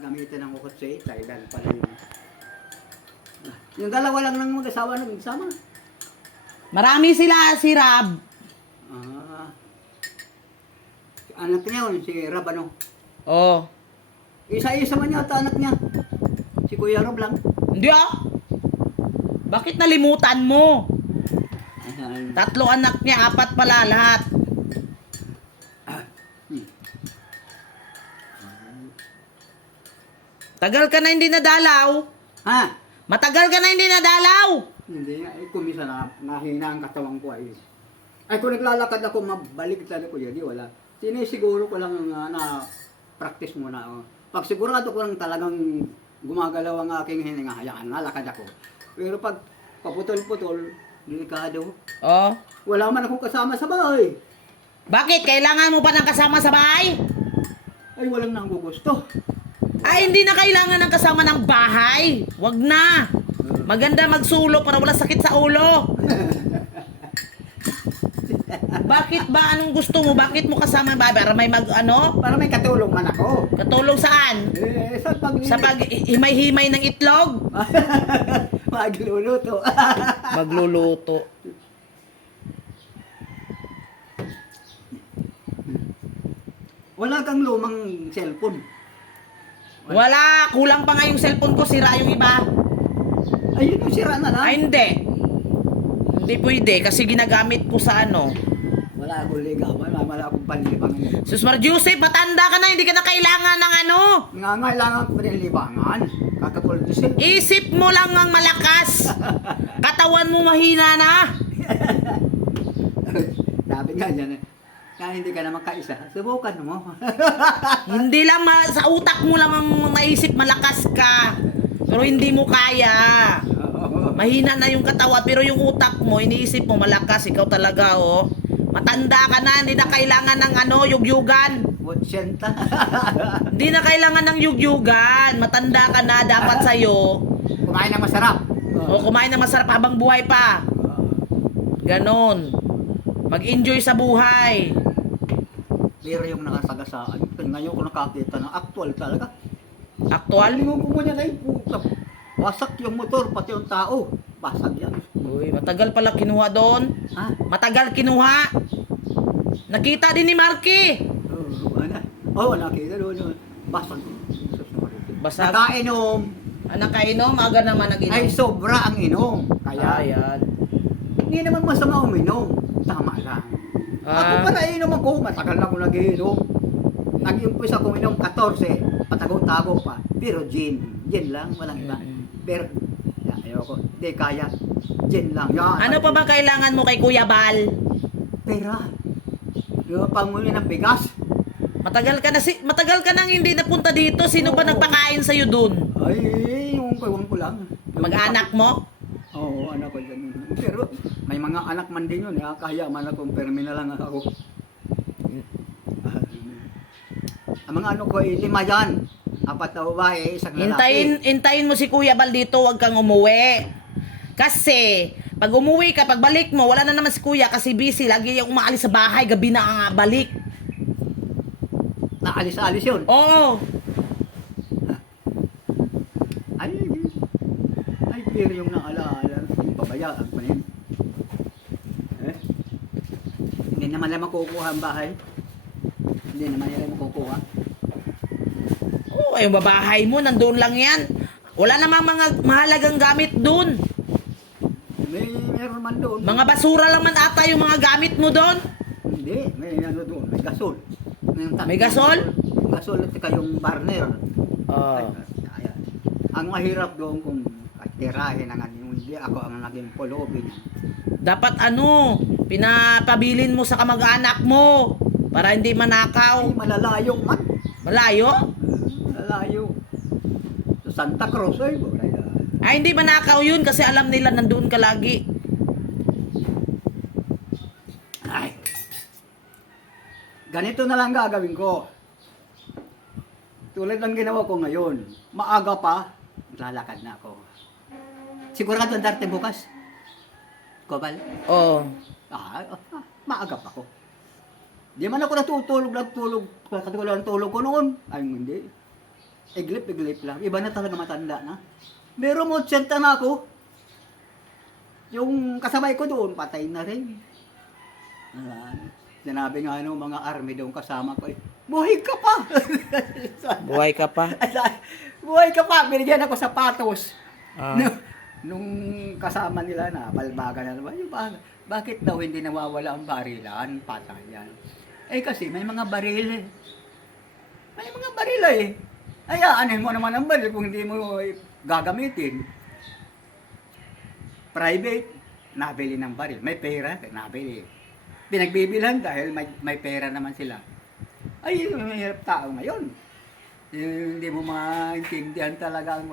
gagamitin ng kotse, Thailand pala yun. Yung dalawa lang ng mag-asawa nagsama. Marami sila, si Rab. Ah. Anak niya yun, si Rabano. Oh. Isa-isa man yata anak niya. Si Kuya Rob lang. Hindi ah. Bakit nalimutan mo? Ayan. Tatlo anak niya, apat pala lahat. Tagal ka na hindi nadalaw. Ha? Matagal ka na hindi nadalaw. Hindi nga, eh, kumisa na, nahina ang katawan ko ay. Ay, kung naglalakad ako, mabalik talaga ko yun, di wala. Sinisiguro ko lang nga na practice muna. Oh. Pag sigurado ko lang talagang gumagalaw ang aking hininga, hayaan, nalakad ako. Pero pag paputol-putol, delikado. Oh. Wala man akong kasama sa bahay. Bakit? Kailangan mo pa ng kasama sa bahay? Ay, walang nang gusto. Ay, hindi na kailangan ng kasama ng bahay. Wag na. Maganda magsulo para wala sakit sa ulo. Bakit ba? Anong gusto mo? Bakit mo kasama bahay? Para may mag, ano? Para may katulong man ako. Katulong saan? Eh, sa pag... Sa pag himay-himay ng itlog? Magluluto. Magluluto. Wala kang lumang cellphone. Wala. Kulang pa nga yung cellphone ko. Sira yung iba. Ayun yung sira na lang. Ay, hindi. Hindi pwede kasi ginagamit ko sa ano. Wala akong ligawan, wala, wala akong panlibangan. Sus Mar Joseph, matanda ka na, hindi ka na kailangan ng ano. Nangangailangan ko rin libangan. Kakatulad ko siya. Isip mo lang ang malakas. Katawan mo mahina na. Sabi nga dyan Kaya hindi ka naman kaisa, subukan mo. Hindi lang ma- sa utak mo lang ang maisip malakas ka. Pero hindi mo kaya. Mahina na yung katawan pero yung utak mo iniisip mo malakas ikaw talaga oh. Matanda ka na, hindi na kailangan ng ano, yugyugan. Wotsyenta. Hindi na kailangan ng yugyugan. Matanda ka na, dapat sa'yo. Kumain ng masarap. O kumain na masarap habang buhay pa. Ganon. Mag-enjoy sa buhay. Pero yung nakasagasaan, ngayon ko nakakita ng actual talaga. Aling mo mo niya na puta. Wasak yung motor, pati yung tao. Basag yan. Uy, matagal pala kinuha doon. Ha? Matagal kinuha. Nakita din ni Marky. Oo, ano? Oo, nakita doon. Basag. Basag. Nakainom. Ah, nakainom, aga naman nag Ay, sobra ang inom. Kaya, Ayan. hindi naman masama uminom. Tama lang. Ako Ah. para inom ako, matagal na ako nag-iinom. Nag-umpisa ako inom 14, patago-tago pa. Pero gin, gin lang, walang iba. Pero, ya, ayoko, hindi kaya. Gin lang, yan. Ano pa ba kailangan mo kay Kuya Bal? Pera. Yung panguli ng bigas. Matagal ka na si matagal ka nang hindi napunta dito. Sino ba Oo. nagpakain sa doon? Ay, yung kawang ko lang. Mag-anak mo? Oo, anak ko dyan. Pero, may mga anak man din yun. Kaya man akong permi na lang ako. Ang mga ano ko, eh, lima yan. Apat na babae, isang lalaki. Hintayin, hintayin mo si Kuya Bal dito, wag kang umuwi. Kasi, pag umuwi ka, pag balik mo, wala na naman si Kuya kasi busy. Lagi yung umaalis sa bahay, gabi na nga balik. Naalis-alis yun. Oo. Ay, ay, pero yung naalaala, yung pabayaan pa yun. Eh? Hindi naman nila makukuha ang bahay. Hindi naman nila makukuha. Oo, yung babahay mo, nandoon lang yan. Wala namang mga mahalagang gamit doon. May meron man doon. Mga basura lang man ata yung mga gamit mo doon. Hindi, may ano doon, may gasol. May, May gasol? Gasol at saka yung burner. Ay, ayan. Ang mahirap doon kung tirahin ang ano, hindi ako ang naging pulobin. Dapat ano, pinapabilin mo sa kamag-anak mo para hindi Ay, manakaw. malalayo man. Malayo? Malalayo. Sa Santa Cruz ay. Ay, hindi manakaw yun kasi alam nila nandoon ka lagi. Ay. Ganito na lang gagawin ko. Tulad ng ginawa ko ngayon. Maaga pa, lalakad na ako. Sigurado ang darte bukas. Kobal? Oh. Ah, ah, maaga pa ako. Di man ako natutulog, ko lang tulog ko noon. Ay, hindi. iglip-iglip lang. Iba na talaga matanda na. Meron mo, tsenta na ako. Yung kasabay ko doon, patay na rin. Ah, sinabi nga nung mga army doon kasama ko, eh, buhay ka pa! Buhay ka pa. buhay ka pa! Binigyan ako sapatos. Ah. Nung, nung kasama nila na, balbaga na naman, ba- bakit daw hindi nawawala ang barilan? Patay yan. Eh kasi may mga baril eh. May mga baril eh. Ay, aanin mo naman ang baril kung hindi mo eh, gagamitin. Private, nabili ng baril. May pera, nabili. Pinagbibilhan dahil may, may pera naman sila. Ay, yung mahirap tao ngayon. Yung Hindi mo maintindihan talaga ang